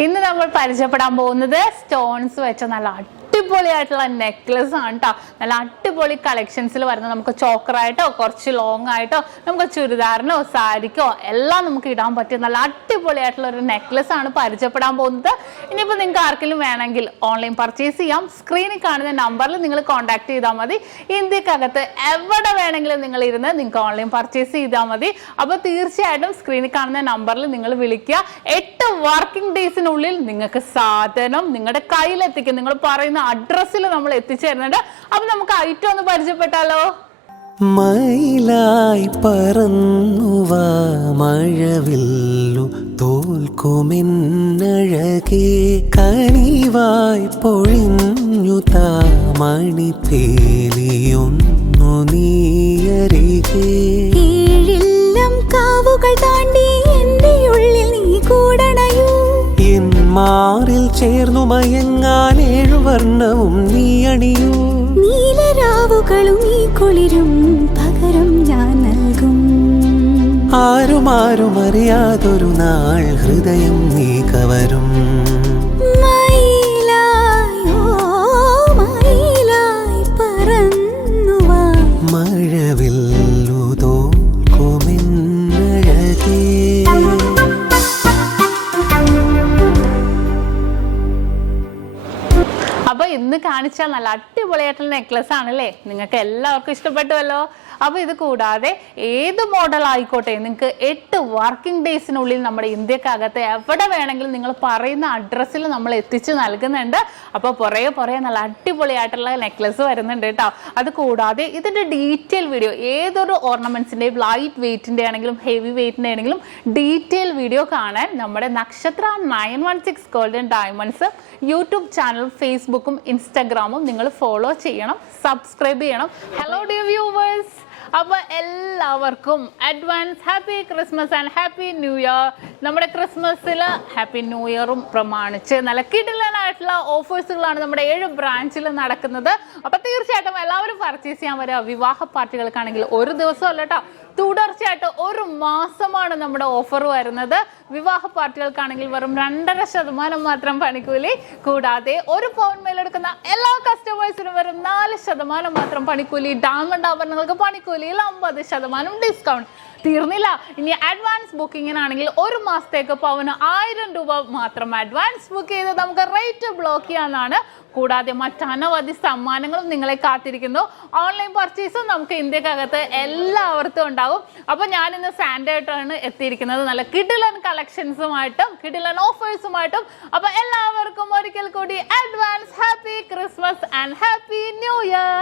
ഇന്ന് നമ്മൾ പരിചയപ്പെടാൻ പോകുന്നത് സ്റ്റോൺസ് വെച്ച നല്ല അടിപൊളിയായിട്ടുള്ള നെക്ലസ് ആണ് കേട്ടോ. നല്ല അടിപൊളി കളക്ഷൻസിൽ വരുന്ന നമുക്ക് ചോക്കറായിട്ടോ കുറച്ച് ലോങ് ആയിട്ടോ നമുക്ക് ചുരിദാറിനോ സാരിക്കോ എല്ലാം നമുക്ക് ഇടാൻ പറ്റിയ നല്ല അടിപൊളിയായിട്ടുള്ള ഒരു നെക്ലസ് ആണ് പരിചയപ്പെടാൻ പോകുന്നത്. ഇനിയിപ്പോൾ നിങ്ങൾക്ക് ആർക്കെങ്കിലും വേണമെങ്കിൽ ഓൺലൈൻ പർച്ചേസ് ചെയ്യാം. സ്ക്രീനിൽ കാണുന്ന നമ്പറിൽ നിങ്ങൾ കോൺടാക്ട് ചെയ്താൽ മതി. ഇന്ത്യക്കകത്ത് എവിടെ വേണമെങ്കിലും നിങ്ങൾ ഇരുന്ന് നിങ്ങൾക്ക് ഓൺലൈൻ പർച്ചേസ് ചെയ്താൽ മതി. അപ്പോൾ തീർച്ചയായിട്ടും സ്ക്രീനിൽ കാണുന്ന നമ്പറിൽ നിങ്ങൾ വിളിക്കുക. 8 വർക്കിംഗ് ഡേയ്സിനുള്ളിൽ നിങ്ങൾക്ക് സാധനം നിങ്ങളുടെ കയ്യിലെത്തിക്കും. നിങ്ങൾ പറയുന്ന അഡ്രസ്സിൽ നമ്മൾ എത്തിച്ചു തരുന്നുണ്ട്. അപ്പൊ നമുക്ക് ഐറ്റം ഒന്ന് പരിചയപ്പെട്ടാലോ? മയിലായി പറന്നുവ മഴവില്ലു തോൽക്കുമെന്നഴകേ കനിവായി പൊഴിഞ്ഞു താമണിപ്പേലിയൊന്നു നീയരികേ ഏഴില്ലം കാവുകൾ താണ്ടി എന്റെ ഉള്ളിൽ നീ കൂടണയൂ എൻ മാറിൽ ചേർന്നു മയങ്ങാൻ 7 വർണ്ണവും നീ അണിയൂ നീലരാവുകളും ഈ കുളിരും പകരം ഞാൻ നൽകും ആരും അറിയാതൊരു നാൾ ഹൃദയം നീ കവരും മയിലായോ മയിലായി പറന്നുവാ മഴവില്ലു തോൽക്കുമെന്നഴകേ. അപ്പൊ ഇന്ന് കാണിച്ച നല്ല അടിപൊളിയായിട്ടുള്ള നെക്ലസ് ആണല്ലേ, നിങ്ങൾക്ക് എല്ലാവർക്കും ഇഷ്ടപ്പെട്ടുവല്ലോ. അപ്പൊ ഇത് കൂടാതെ ഏത് മോഡൽ ആയിക്കോട്ടെ നിങ്ങൾക്ക് 8 വർക്കിംഗ് ഡേയ്സിനുള്ളിൽ നമ്മുടെ ഇന്ത്യക്കകത്ത് എവിടെ വേണമെങ്കിലും നിങ്ങൾ പറയുന്ന അഡ്രസ്സിൽ നമ്മൾ എത്തിച്ച് നൽകുന്നുണ്ട്. അപ്പൊ പുറകെ നല്ല അടിപൊളിയായിട്ടുള്ള നെക്ലസ് വരുന്നുണ്ട് കേട്ടോ. അത് കൂടാതെ ഇതിന്റെ ഡീറ്റെയിൽ വീഡിയോ ഏതൊരു ഓർണമെന്റ്സിന്റെയും ലൈറ്റ് വെയിറ്റിന്റെ ആണെങ്കിലും ഹെവി വെയിറ്റിന്റെ ആണെങ്കിലും ഡീറ്റെയിൽ വീഡിയോ കാണാൻ നമ്മുടെ നക്ഷത്ര 916 ഗോൾഡൻ ഡയമണ്ട്സ് യൂട്യൂബ് ചാനൽ ഫേസ്ബുക്കും ഇൻസ്റ്റാഗ്രാമും നിങ്ങൾ ഫോളോ ചെയ്യണം, സബ്സ്ക്രൈബ് ചെയ്യണം. ഹലോ ഡിയർ വ്യൂവേഴ്സ്, അപ്പോൾ എല്ലാവർക്കും advance happy Christmas and happy new year. നമ്മുടെ ക്രിസ്മസിൽ ഹാപ്പി ന്യൂ ഇയറും പ്രമാണിച്ച് നല്ല കിടിലനായിട്ടുള്ള ഓഫേഴ്സുകളാണ് നമ്മുടെ 7 ബ്രാഞ്ചിൽ നടക്കുന്നത്. അപ്പോൾ തീർച്ചയായിട്ടും എല്ലാവരും പർച്ചേസ് ചെയ്യാൻ വരിക. വിവാഹ പാർട്ടികൾക്കാണെങ്കിൽ ഒരു ദിവസം അല്ല കേട്ടോ, തുടർച്ചയായിട്ട് 1 മാസമാണ് നമ്മുടെ ഓഫർ വരുന്നത്. വിവാഹ പാർട്ടികൾക്കാണെങ്കിൽ വെറും 2.5% മാത്രം പണിക്കൂലി. കൂടാതെ 1 പൗണ്ട് മേലെടുക്കുന്ന എല്ലാ കസ്റ്റമേഴ്സിനും വെറും 4% മാത്രം പണിക്കൂലി. ഡയമണ്ട് ആഭരണങ്ങൾക്ക് പണിക്കൂലിയിൽ 50% ഡിസ്കൗണ്ട്. തീർന്നില്ല, ഇനി അഡ്വാൻസ് ബുക്കിങ്ങിനാണെങ്കിൽ 1 മാസത്തേക്ക് പവന് 1000 രൂപ മാത്രം അഡ്വാൻസ് ബുക്ക് ചെയ്ത് നമുക്ക് റേറ്റ് ബ്ലോക്ക് ചെയ്യാനാണ്. കൂടാതെ മറ്റനവധി സമ്മാനങ്ങളും നിങ്ങളെ കാത്തിരിക്കുന്നു. ഓൺലൈൻ പർച്ചേസും നമുക്ക് ഇന്ത്യക്കകത്ത് എല്ലാവർക്കും ഉണ്ടാകും. അപ്പോൾ ഞാൻ ഇന്ന് സാൻഡേ ആയിട്ടാണ് എത്തിയിരിക്കുന്നത്, നല്ല കിടിലൻ കളക്ഷൻസുമായിട്ടും കിടിലൻ ഓഫേഴ്സുമായിട്ടും. അപ്പോൾ എല്ലാവർക്കും ഒരിക്കൽ കൂടി advance happy Christmas and happy new year.